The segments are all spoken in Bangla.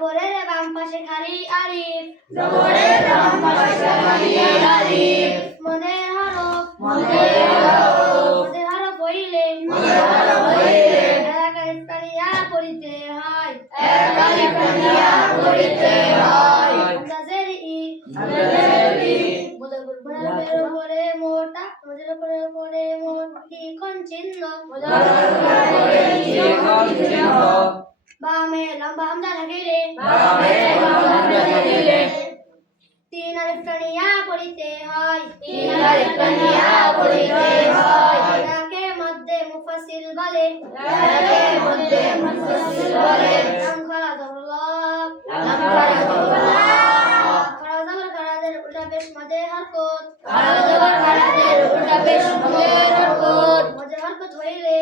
জবরের বাম পাশে খালি আলিফ জবরের বাম পাশে খালি আলিফ মদের হরফ মদের হরফ হইলে এক আলিফ টানিয়া পড়িতে হয় এক আলিফ টানিয়া পড়িতে হয় হামজাজের ই মুজাফফরের উপরে মোটা মুজাফফরের উপরে মোটি কোন চিহ্ন বামে লম্বা হামজা থাকিলে তিন আলিফ টানিয়া পড়িতে হয় যাকে মধ্যে মুফাসসিল বলে নাম খরা জবরল্লাহ খরা জবর খরাদের উল্টা পেশ মধ্যে হরকত মধ্যে হরকত হইলে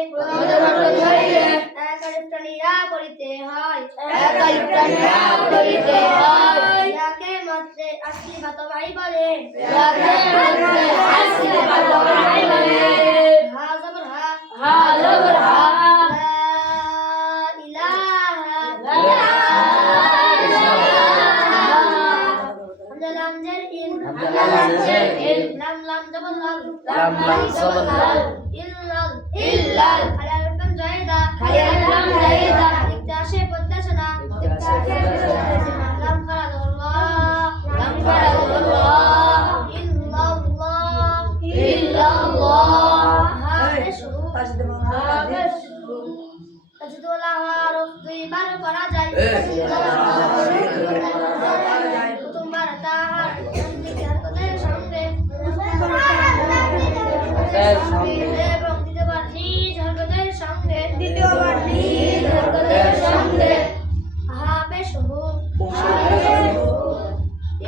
এক আলিফ টানিয়া পড়িতে হয় যাকে মধ্যে আসলি বা তবাই বলে হা জবর হা লা ইলাহা লাম জের ইন লাম জবর লাম ইল্লাল আলিফ জায়দা লিখতে আসে পড়তেছে না লাম খরা ইল্লাল্লাহ হা শুরু তাজদুল হারফ দুইবার পড়া যায় প্রথমবার তাহার হরকতের সঙ্গে এবং দ্বিতীয়বার নিজ হরকতের সঙ্গে হা পেশ হু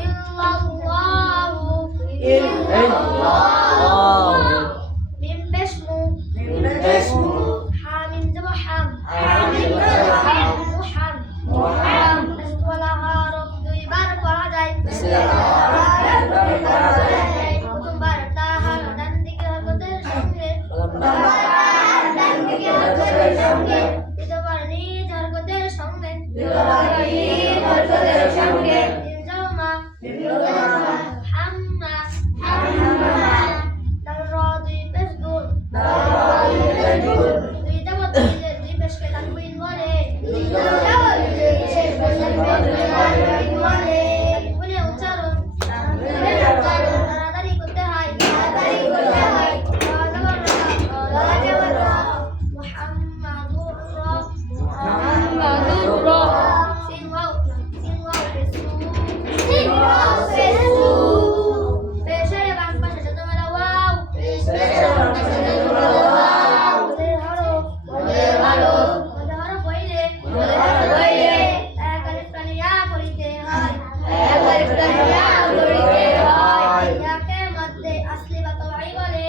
ইল্লাল্লাহু মিম পেশ মু হা মিম জবর হাম মুহাম তাজদুল হারফ দুইবার পড়া যায় প্রথমবার তাহার ডান দিকে হরকতের সঙ্গে দ্বিতীয়বার নিজ হরকতের সঙ্গে তিন জমা হাম্মা তার র দুই পেশ দূর দুই জবর দুই পেশকে তানবিন বলে তানবিনে উচ্চারণ তাড়াতাড়ি করতে হয় মুহাম্মাদুর সিন ওয়াও পেশু পেশের বাম পাশে যতবেলা ওয়াও মদের হরফ হইলে এক আলিফ টানিয়া পড়িতে হয় যাকে মধ্যে আসলি বা তবাই বলে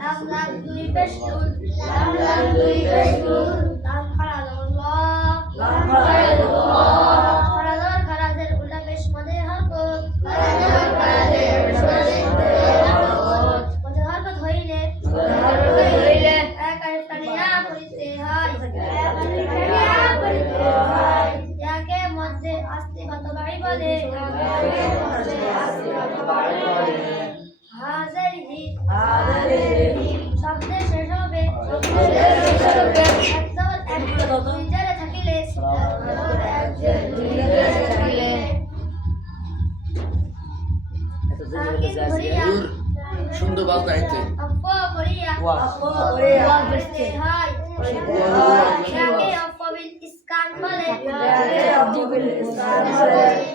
লাম দুই পেশ দুল লাম খরা জবরল্লাহ খরা জবর খরাজের উল্টা পেশ মধ্যে হরকত মধ্যে হরকত হইলে এক আলিফ টানিয়া পড়িতে হয় যাকে মধ্যে আসলি বা তবাই বলে হাজারিহি শব্দে শেষ হবে এক দুই জায়গায় থাকিলে সাকিন ধরিয়া সুন্দর বাজনা হইতে অফ করিয়া পড়িতে হয় যাকে অফ বিল ইসকান বলে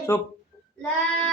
চুপ লা